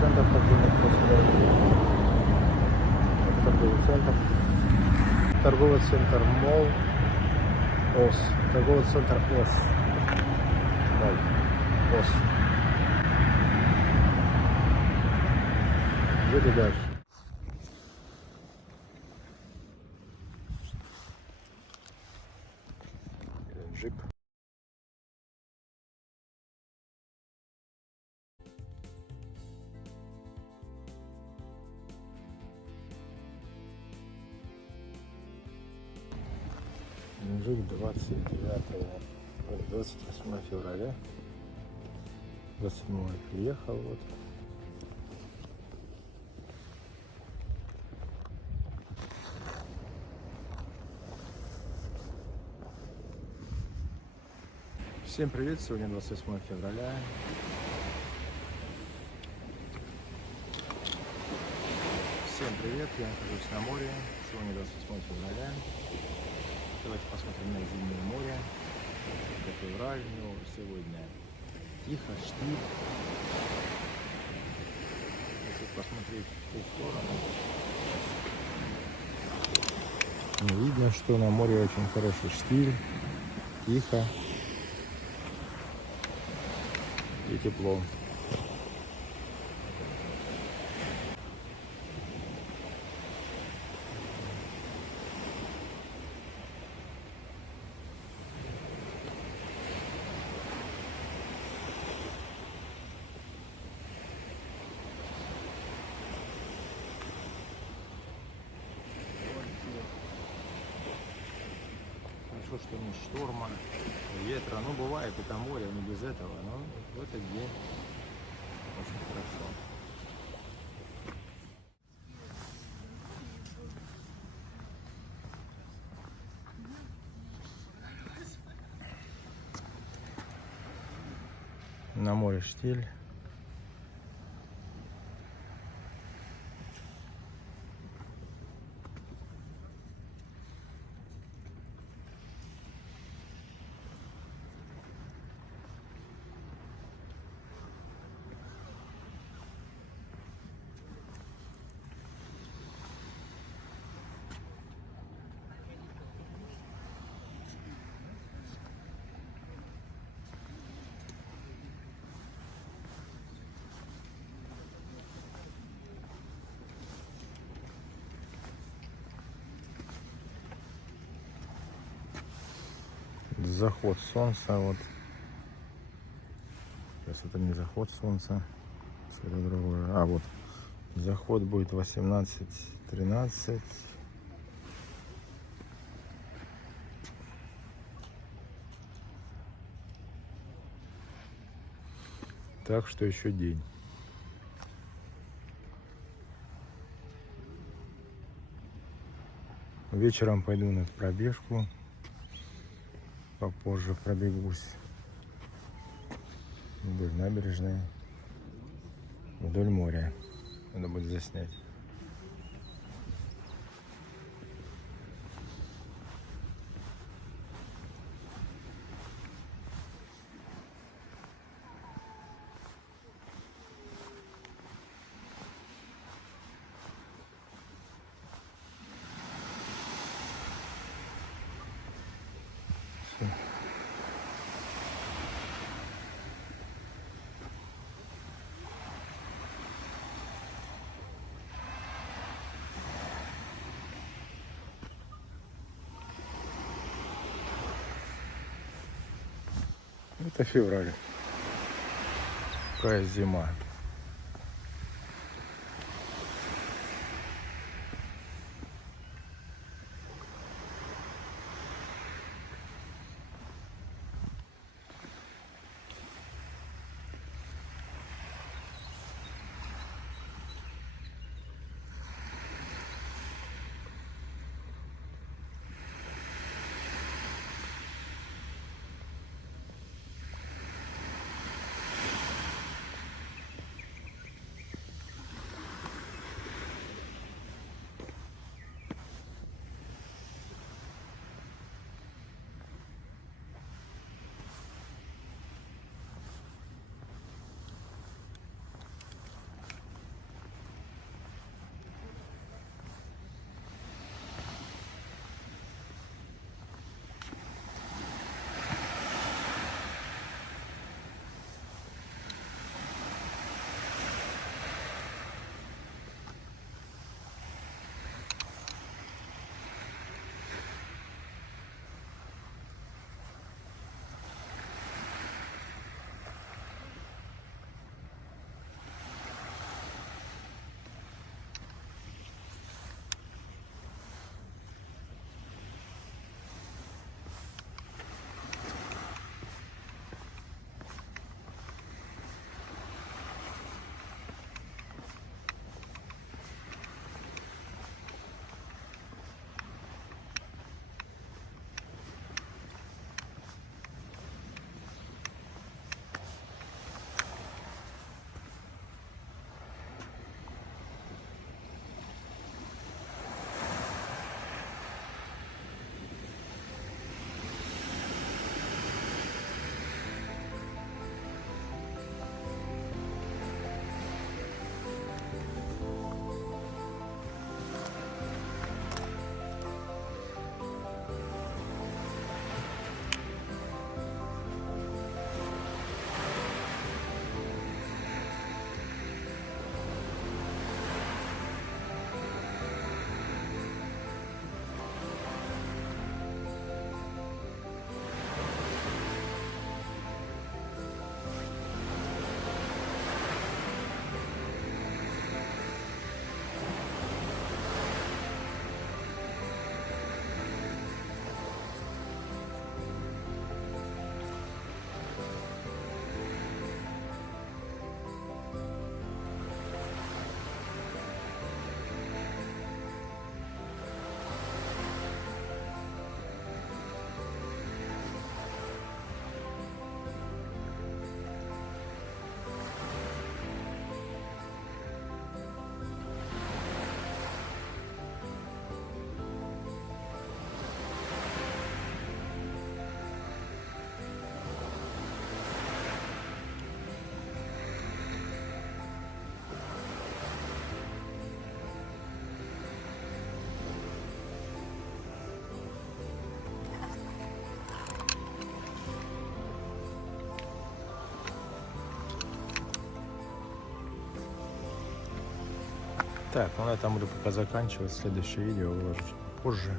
центр торговый центр. Торговый центр Мол ОС. Торговый центр ОС. Мол ОС. Где-то дальше. Джип. Мужик 28 февраля. 27 приехал вот. Всем привет! Сегодня 28 февраля. Всем привет! Я нахожусь на море. Сегодня 28 февраля. Давайте посмотрим на зимнее море. Это февраль, но сегодня тихо, штиль. Если посмотреть в ту сторону, видно, что на море очень хороший штиль, тихо и тепло. Хорошо, что не шторма, ветра. Ну, бывает это море, не без этого, но в этот день очень хорошо. На море штиль. Заход солнца, вот. Сейчас это не заход солнца, это другое. А вот заход будет 18:13. Так что еще день. Вечером пойду на пробежку. Попозже пробегусь вдоль набережной, вдоль моря. Надо будет заснять. Это февраль. Какая зима. Так, ну на этом буду пока заканчивать. Следующее видео выложу позже.